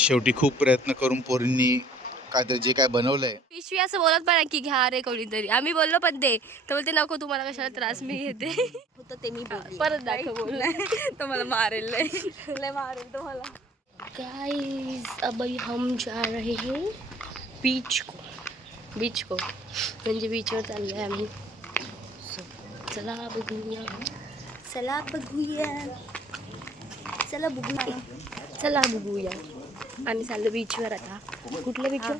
शेवटी खूप प्रयत्न करून पोरींनी काय जे काय बनवलंय. पिशवी असं बोलत पण की घ्या रे कोणीतरी, आम्ही बोललो पण दे, तर बोलते नको तुम्हाला कशाला त्रास, मी घेते. होतं ते मी बोलली. परत दाखव बोललाय तो मला मारेल लय मारेल तो मला. गाइस अब हम जा रहे हैं बीच को म्हणजे बीचवर चाललोय आम्ही. So, चला बघूया आम्ही चाललो बीचवर. आता कुठल्या बीचवर?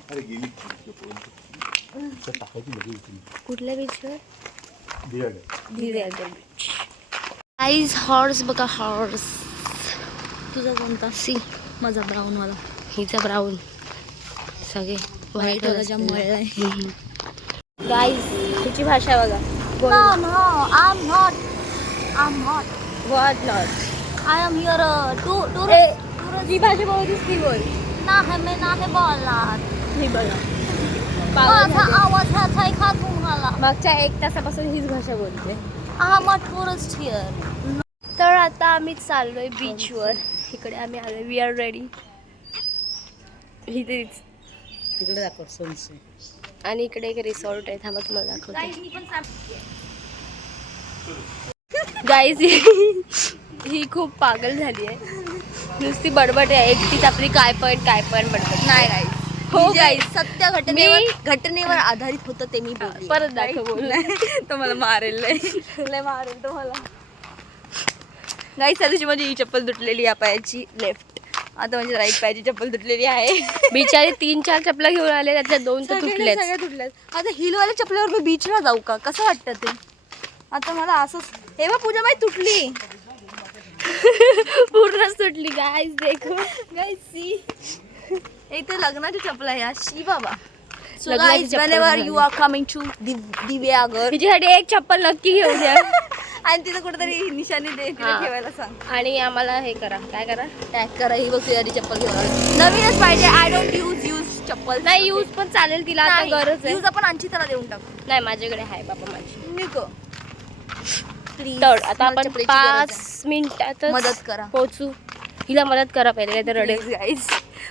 कुठल्या बीचवर? बीच. गाइस हॉर्स बघा, हॉर्स. तुझा कोणता? सी माझा ब्राऊन वाला. हिचा ब्राऊन, सगळे व्हाईट वाला मळलाय. गाइस हिची भाषा बघा. I'm not. What not. I am here to ही भाषा बोलतीस ती बोल. नाही बोलणार. ही बघा माझा आवाज ह्याचा आहे का तुम्हाला? मागच्या 1 तासापासून हीच भाषा बोलते. I'm a tourist here. तर आता आम्ही चाललोय बीचवर. इकडे आम्ही आलोय, वी आर रेडी. इथेच तिकडे दाखव सोनसे. आणि इकडे एक रिसॉर्ट आहे, थांबा तुम्हाला दाखवते. गाईज ही खूप पागल झाली आहे, नुसती बडबड आहे एकटीच आपली. काय पण बडबड नाही गाईज. हो गाईज, सत्य घटनेवर आधारित होतं ते मी बोलली. परत दाखव बोललाय तो मला मारेल लय मारेल तो मला. गाईस त्या दिवशी माझी ही चप्पल तुटलेली या पायाची लेफ्ट, आता म्हणजे राईट पायाची चप्पल तुटलेली आहे. बिचारी 3-4 चपला घेऊन आले, त्यातल्या 2 तर तुटल्यात. सगळ्या तुटल्यात. आता हिलवाल्या चपल्यावर मी बीचला जाऊ का? कसं वाटतं ते? आता मला असंच. हे बघ पूजा माही तुटली. पूर्णच तुटली गाईज. देखो गाईस सी, एक तर लग्नाची चपला या शी बाबा. So लग्नाची guys, चप्पल whenever घालावी. you are coming to Diveagar तिच्यासाठी एक चप्पल नक्की घेऊ द्या. आणि तिथं कुठेतरी निशाणी दे, तिथे हा. ठेवायला सांग. आणि आम्हाला हे करा, काय करा, टॅग करा. ही बघ तुझ्यासाठी चप्पल घेऊन आली. नवीनच पाहिजे. आय डोंट यूज चप्पल. नाही यूज पण चालेल, तिला आता गरज आहे. यूज आपण आणखी त्याला देऊन टाकू. नाही माझ्याकडे आहे बाबा माझी. निको प्लीज. तर आता आपण 5 मिनिटात मदत करा. पोहोचू. हिला मदत करा पहिले, काय तर रडेल. गाईज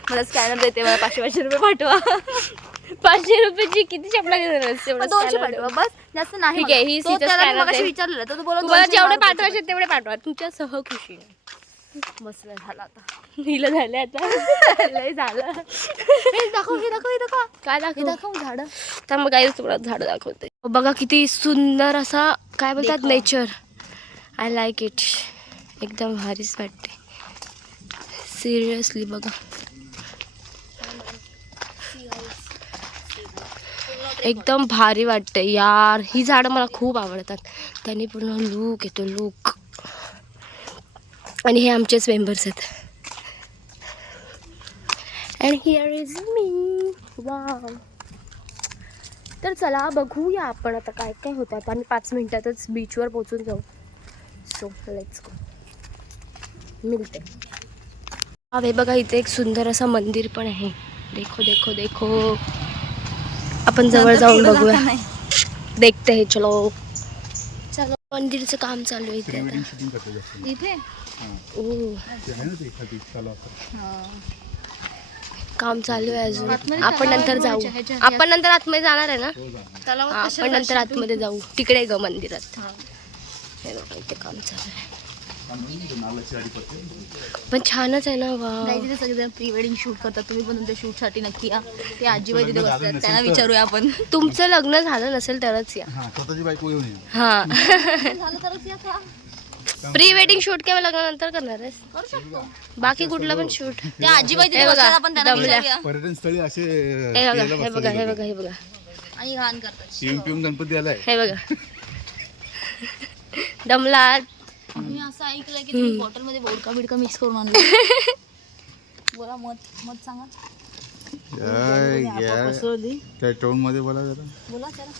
मला स्कॅनर देते, मला 500 रुपये पाठवा. 500 रुपयाची किती चपला घेणार? 200 पाठवा बस, जास्त नाही. ठीक आहे, ही तो सीचं त्याला मी scanner मगाशी दे. विचारलेलं तर तो बोलला तुम्हाला 200 जेवढे रुपये पाठवायचे तेवढे पाठवा, तुमच्या सह खुशीने. बस लय झालं आता. हिला झालं आता. लय झालं. हे दाखव. काय हे दाखव झाड. तर मग काही तुम्हाला झाड दाखवते. बघा किती सुंदर असा, काय बोलतात, नेचर. I like it. एकदम भारीच वाटते सिरियसली. बघा एकदम भारी वाटते यार. ही झाडं मला खूप आवडतात, त्यांनी पूर्ण लूक येतो, लूक. आणि हे आमचेच मेंबर्स आहेत. And here is me. Wow. तर चला बघूया आपण आता काय काय होतं. आता आम्ही 5 मिनिटातच बीचवर पोहोचून जाऊ. So let's go. मिळते. हे बघा इथे एक सुंदर असं मंदिर पण आहे. देखो आपण जवळ जाऊन बघूया. देखते हे. चलो मंदिरचं काम चालू आहे इथे आता. इथे काम चालू आहे अजून. आपण नंतर जाऊ. आपण नंतर आतमध्ये जाणार आहे ना? आपण नंतर आतमध्ये जाऊ. तिकडे ग मंदिरात. हे बघा इथे काम चालू आहे, पण छानच आहे ना. वा, तिथे सगळेजण प्री वेडिंग शूट करतात. तुम्ही पण तुमच्या शूट साठी नक्की या. ते आजीबाई तिथे बसतात, त्यांना विचारूया आपण. तुमचं लग्न झालं नसेल तरच या. स्वतःची बायको येऊन हा. झालं तरच या का? प्री वेडिंग शूट किंवा लग्नानंतर करणार आहेस? करू शकतो. बाकी कुठलं पण शूट. त्या आजीबाई तिथे हे बघा, बसतात, आपण त्यांना दमल्या. विचारूया. पर्यटन स्थळी असे हे बघा. आणि घाण करतात. पिऊन गणपती आलाय. हे बघा. दमलात. मी असं ऐकलंय की तुम्ही बॉटल मध्ये वोडका बिडका मिक्स करून आणलं. बोला मत सांगा. त्या टोन मध्ये बोला जरा. बोला जरा.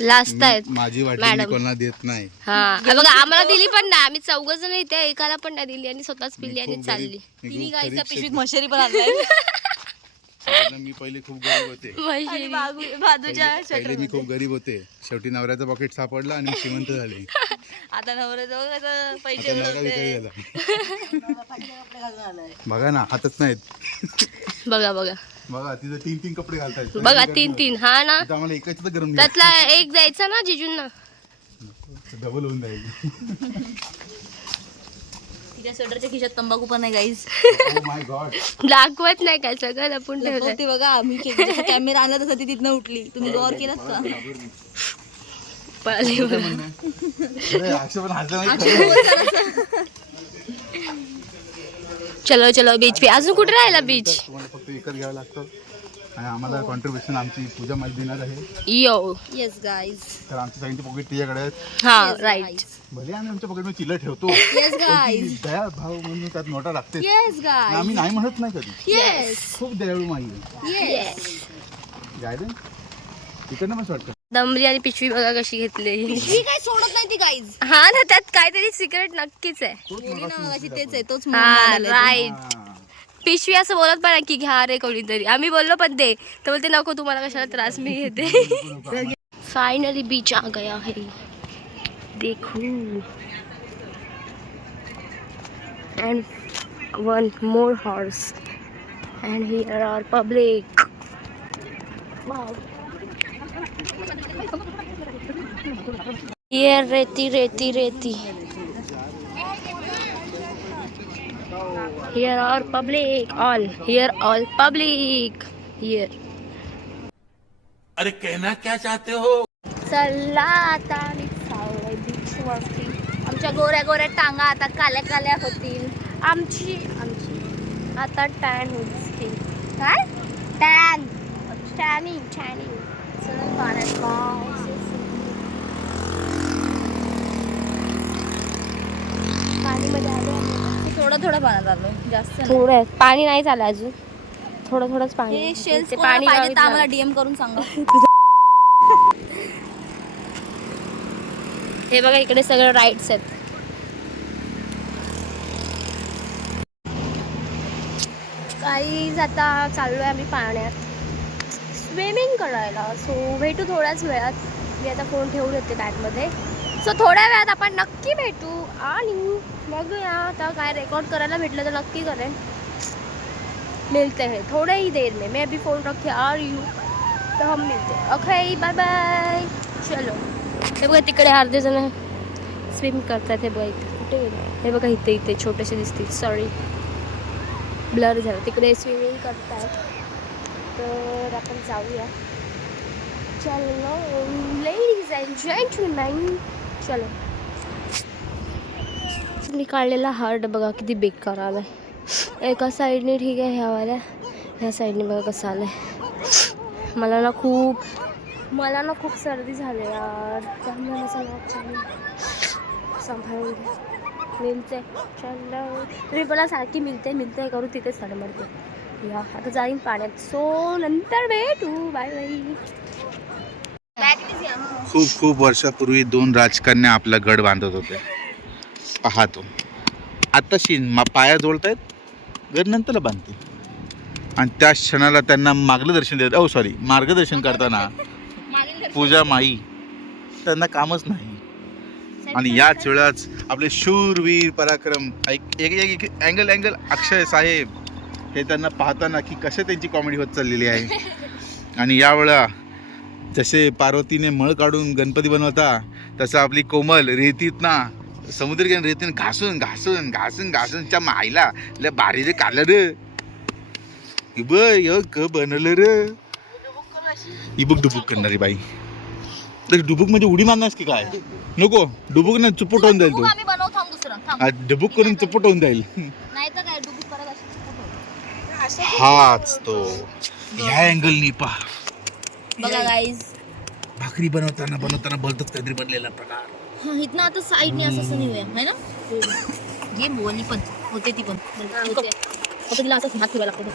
लास्ट आहेत माझी वाटी मी मॅडम. कोणाला देत नाही. हा बघा, आम्हाला दिली पण नाही. आम्ही 4 जण इथे, एकाला पण नाही दिली आणि स्वतःच पिल्ली आणि चालली. तिने गाईच्या पिशवीत मशेरी पण आणलाय. मी पहिले खूप गरीब होते. बाजूच्या पहिले मी खूप गरीब होते. शेवटी नवऱ्याचं पॉकेट सापडलं आणि मी श्रीमंत झाले. आता नवऱ्याजवळ कसं पैसे आता नवरा उडवते. भिकारी झाला. बघा ना हातच नाहीत. बघा बघा बघा तिथं 3 कपडे घालतायत. बघा 3 हा ना. तिथं आम्हाला एकाच तर गरम त्यातला एक द्यायचा ना जिजूंना. डबल होऊन जाईल. तिच्या स्वेटरच्या खिशात तंबाखू पण आहे गाईज. Oh my God. दाखवत नाही काय सगळं लपून ठेवलंय. ती बघा मी कॅमेरा आणला तसं ती तिथनं उठली. तुम्ही गौर केलात का? पळाली बघा. अरे अक्षय पण हसलं नाही. चलो चलो बीच पे. अजून कुठे राहिला बीच? तुम्हाला फक्त एकच घ्यावं लागतं आणि आम्हाला कॉन्ट्रीब्युशन आमची पूजा मला देणार आहे. यो येस गाईज. तर आमच्या सगळ्यांची पॉकेट तिच्याकडे आहेत. हा राईट. भले आम्ही आमच्या पॉकेटमध्ये चिल्लर ठेवतो. Yes guys. दया भाव म्हणून त्यात नोटा लागते. Yes guys. आम्ही नाही म्हणत नाही कधी. येस. खूप दयाळू माई आहे. येस. गायडन तिकडनं पण वाटतं. दमरी आणि पिशवी बघा कशी घेतली. ही काय सोडत नाही ती गाईज. हा ना त्यात काहीतरी सिक्रेट नक्कीच आहे. बोली ना मगाशी तेच आहे. तोच हा म्हणून राईट. पिशवी असं बोलत पण की घ्या रे कोणीतरी. आम्ही बोललो पण ते तर बोलते नको तुम्हाला कशाला त्रास मी घेते. फायनली बीच आ गया है. देखो and one more horse and here are public. Wow. Here रेती रेती रेती. Here are public all. Here all public. Here. अरे कहना क्या चाहते हो? चला आता आम्ही चाललोय बीच वरती. आमच्या गोऱ्या गोऱ्या टांगा आता काल्या काल्या होतील. आमची आता टॅन होईल. काय? Tan tanning tanning. चला पाण्यात पाणीमध्ये आलो. थोडं थोडं पाण्यात आलो जास्त नाही. थोडं पाणी नाही झालं अजून. थोडंच पाणी. हे शेल्स ते पाणी पाणी पाहिजे तर आम्हाला डीएम करून सांगा. हे बघा इकडे सगळं राईड्स आहेत. काही आता चाललोय आम्ही पाण्यात स्विमिंग करायला. सो भेटू थोड्याच वेळात. मी आता फोन ठेवून येते बॅगमध्ये. सो थोड्या वेळात आपण नक्की भेटू आणि बघूया आता काय रेकॉर्ड करायला भेटलं तर नक्की करेन. मिलते हैं थोड़े ही देर में. मैं अभी फ़ोन रखे आ रही हूँ तो हम मिलते हैं. Okay bye bye. चलो. हे बघा तिकडे अर्धे जण स्विम करतात. हे बघा इथे कुठे गेले. हे बघा इथे इथे छोटेसे दिसतील. सॉरी ब्लर झालं. तिकडे स्विमिंग करतात तर आपण जाऊया. चलो लेडीज अँड जेंटलमॅन चलो. मी काढलेला हार्ट बघा किती बेकार आला आहे. एका साईडने ठीक आहे ह्यावाल्या. ह्या साईडने बघा कसं आलं आहे. मला ना खूप सर्दी झाली यार. त्यामुळे माझं नाक सांभाळून घ्या. मिळते चलो. तुम्ही मला सारखी मिळते करू तिथेच तडमडते. या आता जाईन पाण्यात. सो नंतर भेटू. Bye bye. खूप वर्षापूर्वी 2 राजकन्या आपला गड बांधत होते. पाहतो आताशी पाया जोडतायत. गड नंतरला बांधतील आणि त्या क्षणाला त्यांना मार्गदर्शन करताना पूजा माई त्यांना कामच नाही. आणि याच वेळाच आपले शूरवीर पराक्रम एक अँगल अक्षय साहेब हे त्यांना पाहताना की कसे त्यांची कॉमेडी होत चाललेली आहे. आणि यावेळा जसे पार्वतीने मळ काढून गणपती बनवता तसं आपली कोमल रेतीत ना समुद्र रेतीने घासून च्या माईला लय भारी रे काढलं रे. बनवलं रे. इबुक डुबुक करणारी बाई. तर डुबुक म्हणजे उडी मारणार की काय. नको डुबुक नाही चुपट होऊन जाईल तो. आम्ही बनवतो थांब दुसरं थांब. डुबुक करून चुपट होऊन जाईल. नाही तर काय डुबुक परत असं. हाच तो. ह्या अँगलनी पहा. बघा गाईज. भाकरी बनवताना बोलतात काहीतरी बनलेला प्रकार. हा इथनं आता साईडने असं नेऊया है ना. घे बोली पण होते ती पण. फक्त तिला असं हात फिरवायला लागतो.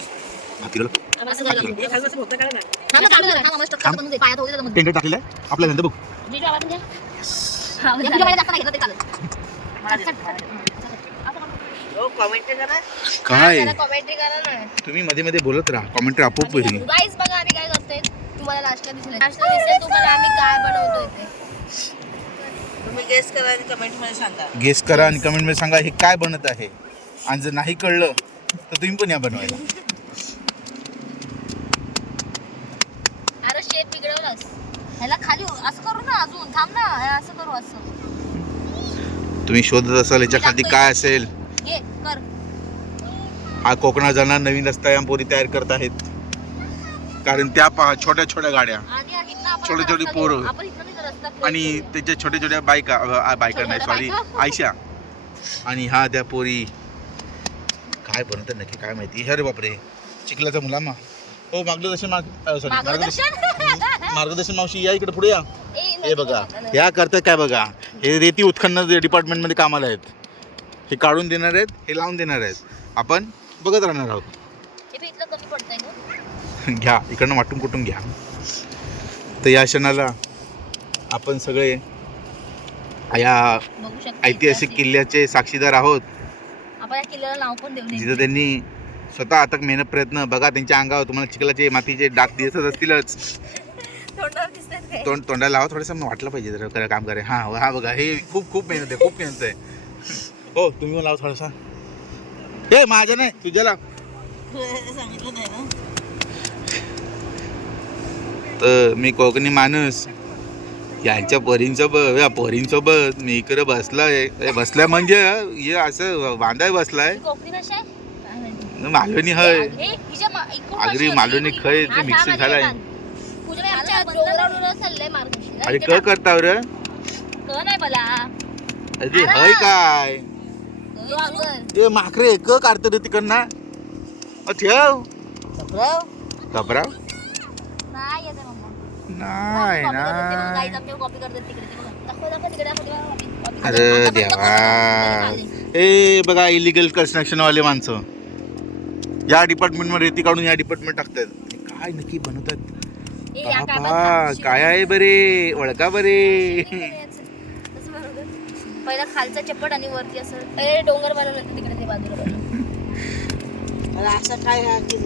असं करायला लागतो. थांब ना, काढू जरा. थांब, आम्हाला structure बनवून दे. पायात होते त्याच्यामध्ये. टेंडर टाकलेलं आहे आपल्या नंतर बघ. जीजू आवाज द्या. हा, म्हणजे तुझ्या जास्त नाही घेतलं तरी चालेल. काय कॉमेंट्री करा ना. तुम्ही मध्ये मध्ये बोलत राहा. कॉमेंट्री आपोआप होईल. गाईज बघा आम्ही काय करतोय. तुम्हाला नाश्ता दिसेल तुम्हाला आम्ही काय बनवतोय ते. तुम्ही गेस करा आणि कमेंट मध्ये सांगा. गेस करा आणि कमेंट मध्ये सांगा हे काय बनत आहे. आणि जर नाही कळलं तर तुम्ही पण या बनवायला. अरे शेप बिघडवलंस. ह्याला खाली असं करू ना, अजून थांब ना, हे असं करू, असं. तुम्ही शोधत असाल याच्या खाली काय असेल. घे कर. हा कोकणात जाणार नवीन रस्ता या पोरी तयार करत आहेत. कारण त्या पहा छोट्या छोट्या गाड्या आणि इथनं आपण छोटे आता छोटे रस्ता पोरं. घेऊ. आपण इथनं नाही रस्ता close आणि करू. त्याच्या छोट्या छोट्या बायका नाही सॉरी आयशा. आणि हा त्या पोरी काय बनत नक्की काय माहिती. अरे बापरे चिखलाचा मुलामा. हो मार्गदर्शन सॉरी मार्गदर्शन मावशी या इकडे पुढे या. हे बघा या करतात काय बघा. हे रेती उत्खनन डिपार्टमेंटमध्ये कामाला आहेत. हे काढून देणार आहेत, हे लावून देणार आहेत. आपण बघत राहणार आहोत. हे बी इथलं कमी पडतंय ना. घ्या इकडनं वाटून कुटून घ्या. तर या क्षणाला आपण सगळे या बघू शकता ऐतिहासिक किल्ल्याचे साक्षीदार आहोत. आपण या किल्ल्याला नाव पण देऊ जिथं त्यांनी स्वतः अथक मेहनत प्रयत्न बघा त्यांच्या अंगावर तुम्हाला चिखलाचे मातीचे डाग दिसत असतीलच. तोंडावर दिसतात काय. तोंडाला लावा थोडंसं वाटलं पाहिजे जरा काम करे. हा बघा हे खूप मेहनत आहे, खूप मेहनत आहे. हो तुम्ही पण लावा थोडासा. हे माझ्या नाही तुझ्या लाव. सांगितलं नाही ना. तर मी कोकणी माणूस यांच्या पोरींसोबत मी इकडे बसलाय म्हणजे हे असं बांधाय बसलाय. कोकणी भाषा आहे काय माहिती. मालवणी हय हे हिच्या इकडून आगरी भाषा मालवणी होती. खय हा, ते मिक्स थांब झालाय. आली पूजा बाई आमच्या डोंगरावर चाललंय मार्गदर्शन. अरे क करता रे क नाही मला. अरे हय काय ते माखरे क काढतो रे तिकडनं. ठेव कपरा नाही येते मम्मा. नाही ना. गाईज आमच्या कॉपी करतात तिकडे. ते बघा. दाखव तिकडे दाखव. अरे देवा ए बघा इलिगल कन्स्ट्रक्शन वाले माणसं या डिपार्टमेंट मध्ये रेती काढून या डिपार्टमेंट टाकतात. काय नक्की बनवतात पहा काय आहे बरे ओळखा बरे. पहिला खालचा चप्पट आणि वरती असं ए डोंगर बनवलं तिकडे ते बाजूला बनवलं. मला असं काय हा की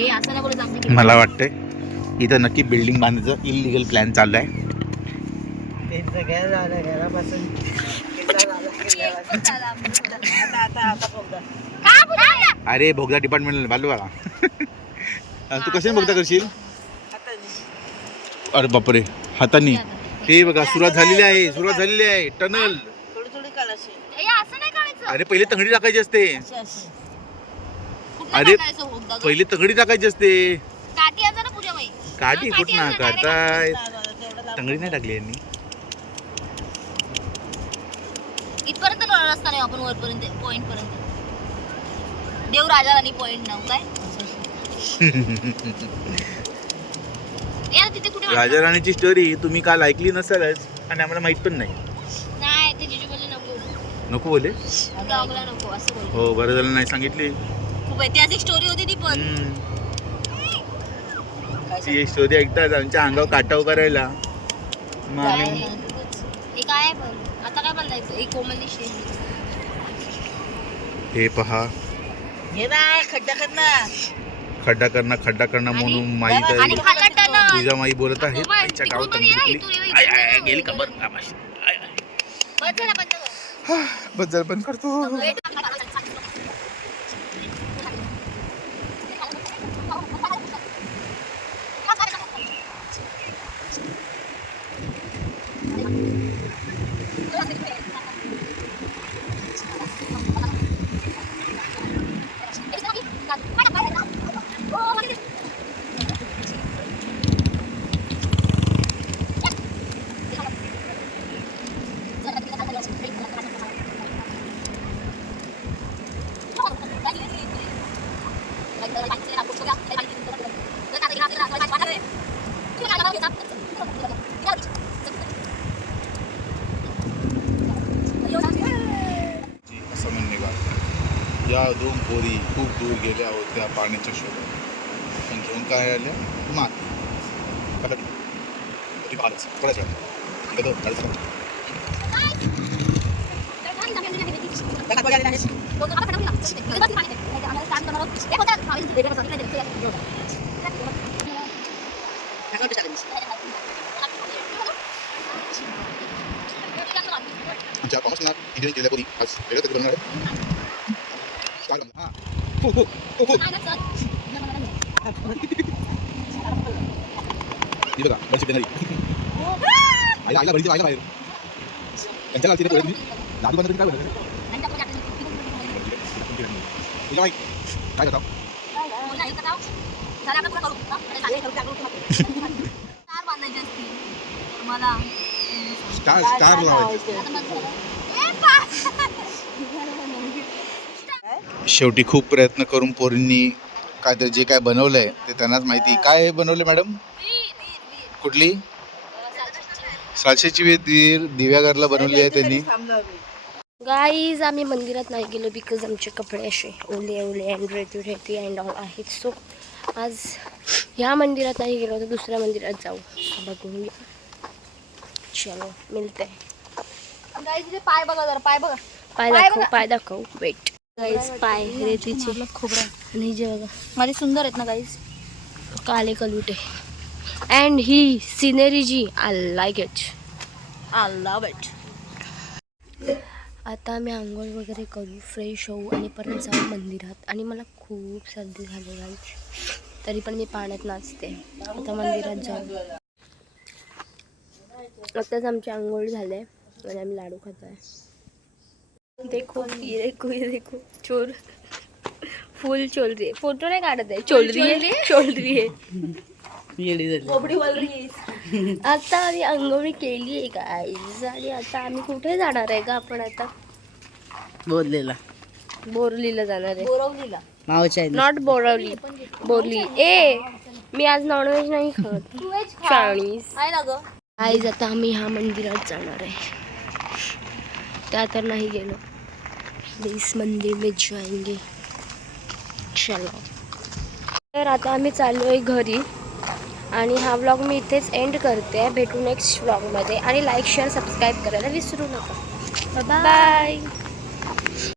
ए असं नाही बोलत आमच्या मला वाटतंय इथं नक्की बिल्डिंग बांधायचं इलिगल प्लॅन चालू आहे. त्यांचं घर झालं घरापासून किल्ला झाला आता बघा. अरे भोगदा डिपार्टमेंट बालू बघा. तू कशाने भोगदा करशील. आता अरे बापरे हातानी. ते बघा सुरुवात झालेली आहे टनल. थोडी काढायची. असं नाही करायचं. अरे पहिले तंगडी टाकायची असते. कुठलं अरे, टाकायचं होतं गं? पहिले तंगडी टाकायची असते. काठी आणजा ना पूजा बाई. काठी कुठं ना काढताय. तेवढं तंगडी नाही टाकली यांनी. इथपर्यंत रस्ता नाही आपण वरपर्यंत पॉइंट पर्यंत. देव राजा राणी पॉइंट नाव काय यार तिथे कुठे राजा राणीची स्टोरी तुम्ही काल ऐकली नसेलच आणि आम्हाला माहित पण नाही. नाही ते जिजू बोलले नको नको बोले. ब्लॉगला नको असं बोलले. हो बरं झालं नाही सांगितली. खूप ऐतिहासिक स्टोरी होती ती पण. ती स्टोरी ऐकताच आमच्या अंगावर काटा उभा राहिला. मग काय आम्ही हे काय आहे पण आता काय बनवायचं एक कोमलनी शेण. हे पहा हे ना खड्डा खड्डा करणं म्हणून माहीत आणि आहे. खाल्ला टनल. तुझ्या माई बोलत आहेत हो, आईच्या तिकडून गावात पण ये ना, तंगडी इथून ये, सुटली. इथून ये. आय, गेली खबर कामाशी. बस झाला बंद कर. बस जरा बंद करतो. असं म्हणणे बा या दोन पोरी खूप दूर गेल्या होत्या पाण्याच्या शोधात. पण घेऊन काय आल्या माती. इंजिनिअरिंग केल्या कोणी आज वेगळं काहीतरी बनवणार आहे. Start हां. हो हो हो हो ही बघा बस देणारी आईला आईला बळीची आईला बाहेर त्यांच्या लालची पोळ्या तुम्ही लाडू बनवता काय बनवता तुझ्या माईक काय करता स्टार स्टार लावायचं. शेवटी खूप प्रयत्न करून पोरींनी काय तर जे काय बनवलंय ते त्यांनाच माहिती. काय बनवले मॅडम? कुठली? सालशेची वीर दिव्याघरला बनवली आहे त्यांनी. गाईज आम्ही मंदिरात नाही गेलो बिकॉज आमचे कपडे असे ओले ओले अँड रेती रेती अँड ऑल आहेत. सो आज ह्या मंदिरात नाही गेलो तर दुसऱ्या मंदिरात जाऊ. बघूया. चलो मिळते. गाईस इथे पाय बघा जरा, पाय बघा. पाय दाखव वेट. गाईज पाय रेतीचे खोबरं आणि जे बघा माझे सुंदर आहेत ना गाईस. काले कलुटे अँड ही सिनेरी जी I like it. I love it. आता आम्ही आंघोळ वगैरे करू, फ्रेश होऊ आणि परत जाऊ मंदिरात. आणि मला खूप सर्दी झाली गाईज, तरी पण मी पाण्यात नाचते. आता मंदिरात जाऊ. आत्ताच आमची आंघोळ झाले आणि आम्ही लाडू खात आहे. देखो ये देखो ये देखो चोर फुल चोल रही है. फोटो नाही काढत आहे, चोल रही है. आता आम्ही आंघोळी केली आहे गाईज आणि आता आम्ही कुठे जाणार आहे का आपण आता? बोललेला बोरलीला जाणार आहे. बोरवलीला मावच्या नॉट बोरवली, बोरली. ए मी आज नॉनव्हेज नाही खात, चायनीज. आहे ना ग. गाईज आता आम्ही ह्या मंदिरात जाणार आहे. त्या तर नाही गेलो. इस मंदिर में जाएंगे. चलो. तर आता आम्ही चाललो आहे घरी आणि हा व्लॉग मी इथेच एंड करते. भेटू नेक्स्ट व्लॉगमध्ये आणि लाईक शेअर सबस्क्राईब करायला विसरू नका. बाय.